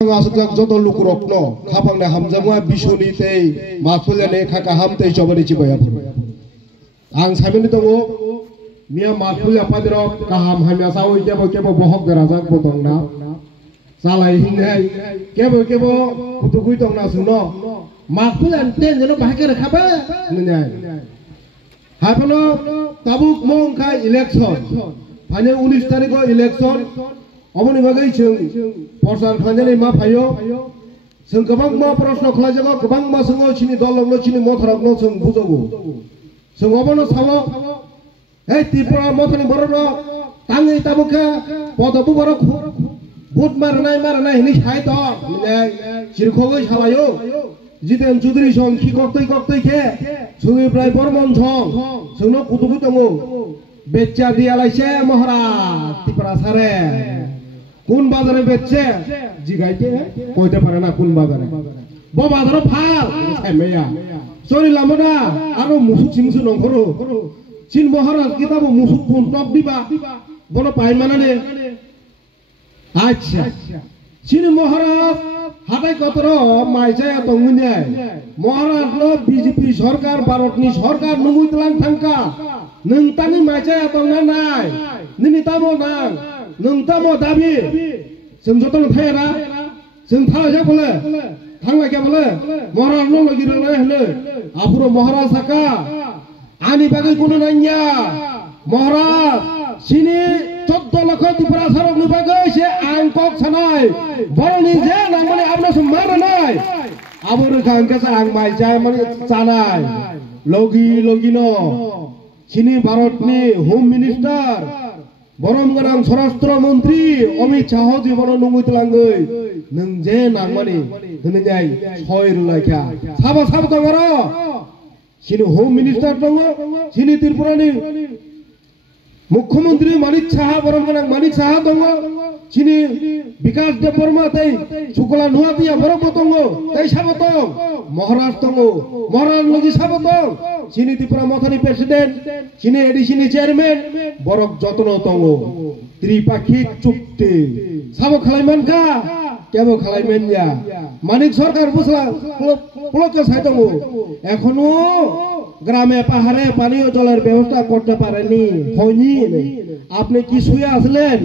Masuk jodoh luku rokno, kapang na hamzamwa bisoni tei, matulane kaka ham tei coba dicibaya. Ang sabi nito ko, Mia matulya padro kaham hamya sawi kebo bohok gerazak potong na, salah hingai kebo kutukui tong na suno, matulya ten jeno bahkan kabe, menyai. Hapono tabuk mongkai election, hanya 19 tarik election. Omong bagai ceng, porsar kanjani ma payo, ceng kebang ma prosno kelajaga kebang ma sengo cini dolong lo cini motor lo ceng buzogu, ceng omong sama, tipra motor ni baru tangi tabuka, podo baru but marnai ini hai to, cirkogai halayo, jiten cudri song kikoktai ke, sungai prai pormon song, sengno kutu tongo, beca dia laise mohra, tipra sare. কোন বাজারে বেচছে জিগাইতে কইতে পারে না কোন বাজারে ব বাজারে ফাল সাইমেয়া চরিলাম না আর মুসুক সিমসু নখরো চিন মহারাজ কিতাব মুসুক কোন টপ দিবা বড় পাই মানানে আচ্ছা চিন মহারাজ হাতে কতর মাইজায়া তঙ্গুনিয়ায় মহারাজ লো বিজেপি সরকার ভারতনি সরকার নুগুইতলাং থাঙ্কা নংতানি মাইজায়া তংনা নাই নিনি তামো নাং नोंथामो दाबि जों जतन थायरा जों थाजा बोले थांला के बोले महाराज नो लगिरो हले आपुरो महाराज साका आनि बागै कोनो नाइया महाराज सिनि 14 लाख तिपरा सरक नि बागै से आं कक छनाय बरनि जे नां माने आपनो सम्मान नाय आबुर गांके आं माइ जाय माने जानाय लगिनो सिनि भारतनि home minister Borom garang Swarastra Menteri Amit Shah জীবন নঙ্গুই তলাঙ্গই নং যে নাংমানি ধনঞ্জয় ছয় রুলাইখা সাবা দঙ্গার সিনি হোম মিনিস্টার দঙ্গ সিনি ত্রিপুরানি মুখ্যমন্ত্রী মানিক সাহা বরম garang মানিক সাহা দঙ্গ সিনি বিকাশ দেব বর্মা তাই সুকলা নুয়াতিয়া বরম দঙ্গ তাই সাবতং মহারাজ দঙ্গ মহারাজ লগি সাবতং সিনি ত্রিপুরা মথানি প্রেসিডেন্ট সিনি এডিসিনি চেয়ারম্যান বরক যত্ন দঙ্গ ত্রিপাক্ষিক চুক্তি সাব খালাইমান কা কেবো খালাইমেন যা মানিক সরকার বুঝলা প্লকে সাই দঙ্গ এখনো গ্রামে পাহাড়ে পানীয় জলের ব্যবস্থা করতে পারেনি হয়নি আপনি কি শুয়ে আসলেন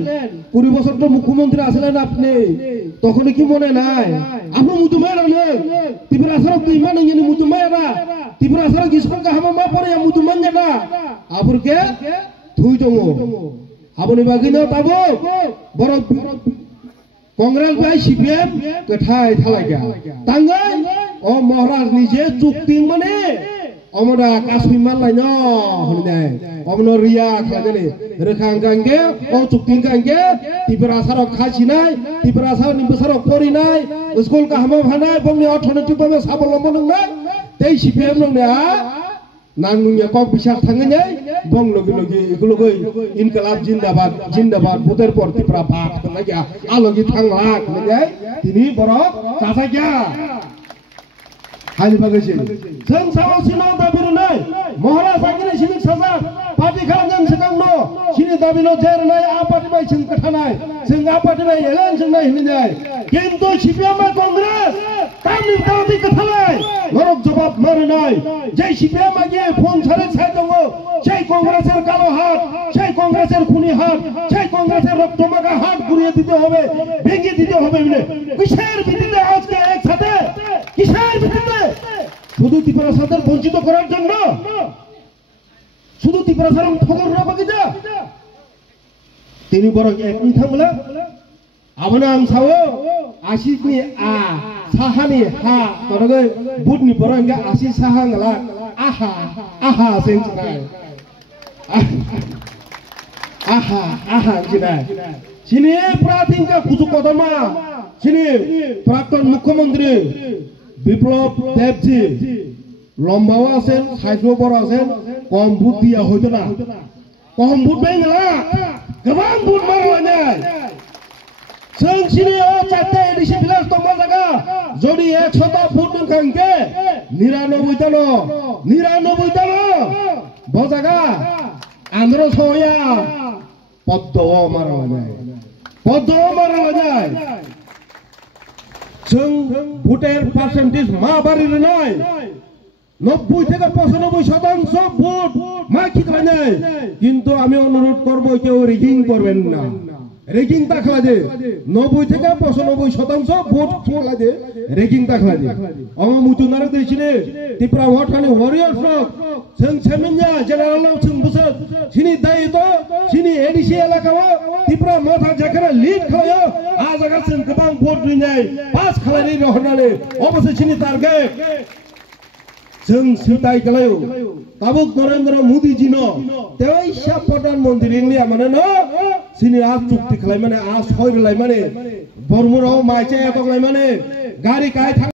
20 বছর তো মুখ্যমন্ত্রী আসলেন আপনি তখন কি মনে নাই আপনি মুতুমায় রাখলে ত্রিপুরা সরক তো ইমান ইনি মুতুমায় না ত্রিপুরা সরক ইসপকা হামা পরে মুতুমান না আপুরকে থুই দঙ্গ আপনি বাগিনো তাবো বড় কংগ্রেস ভাই সিপিএম কোথায় থালাইগা তাঙ্গাই ও মহারাজ নিজে চুক্তি মানে অমরা কাশ্মীর লাইন হইনাই অমন রিয়া খাজনে রেখাং গাঙ্গে ও চুক্তিং গাঙ্গে ত্রিপুরা সরক খাছিনাই ত্রিপুরা সরক নিবু সরক পরিনাই স্কুল কা হামা ভানাই বংনি অর্থনৈতিক ভাবে স্বাবলম্বন নাই তেই সিপিএম নংনা নাংনুয়া কক বিশ্বাস থাঙ্গেনাই বং লগি এগুলোগই ইনকলাব জিন্দাবাদ বুদের পর ত্রিপুরা বাপ লাগা আলোগি থাংলাক নাই তিনি বড় চাচাগিয়া हानि बागैसे जों साव सिनाव दाबिनो नाय महाराज आगिने सिनि साजा पार्टी खालामजों सिगांनो सिनि दाबिनो जेरनाय आ पार्टी बाय जों कथानाय जों आ पार्टी बाय एलेन जों नाय हिनिनाय किन्तु सिपिएम कांग्रेस तामनि दाबि कथानाय नरक जवाब मारनाय जे सिपिएम आगे फन सारे साइ दङ সেই কংগ্রেসের কালো হাত সেই কংগ্রেসের খুনি হাত সেই কংগ্রেসের রক্তমাখা হাত গুড়িয়ে দিতে হবে ভেঙে দিতে হবে কিসের ভিত্তিতে আজকে একসাথে কিসের ভিত্তিতে শুধু ত্রিপুরা সাদের বঞ্চিত করার জন্য শুধু ত্রিপুরা সার খবর না বাকি যা তিনি বড় এক থামলা আবনা আং সাও আশিসনি আ সাহানি হা তরগে বুটনি বরঙ্গা আশি সাহাংলা আহা সেঞ্চনাই আহা জিনাই সিনি প্রাথমিকা কুচু কদমা সিনি প্রাক্তন মুখ্যমন্ত্রী বিপ্লব দেবজি লম্বাও আছেন সাইজও বড় আছেন কম ভোট দিয়া হইতো না কম ভোট বেঙ্গলা গোবাं ভোট মারলানাय जों सिनि चारटा एडिसि भिलेज दङ जागा যদি 100টা ভোট নখাঙ্গে 99টা বজাগা আন্ধ্র সয়া পদ্ম মারা যায় जों ভোটের পার্সেন্টেজ মা বাড়ির নয় 90 থেকে 95% ভোট মাইকি খায় কিন্তু আমি অনুরোধ করব কেউ রিগিং করবেন না রেগিং তাখলা দে 90 থেকে 95% ভোট খেলা দে রেগিং তাখলা দে আমার মুতুনারে দেছিলে ত্রিপুরা ভোটখানে ওয়ারিয়ার্স जों सेमिन्या जेनेरेलाव जों बुसत सिनि दायित्व सिनि एडिसि एलाकाव त्रिपुरा माथा जेखरा लिड खालायो आ जागा जों गोबां भोट दिनै पास खालायनि रहरनानै अबसे सिनि टारगेट जों सिन्ताय खालायो ताबुक नरेंद्र मोदी जिनो तेइसा प्रधानमंत्री इंडिया माने न सिनि आ चुक्ति खालाय माने आ सयलाय माने बरमुराव माइचे एतलाय माने गारि काय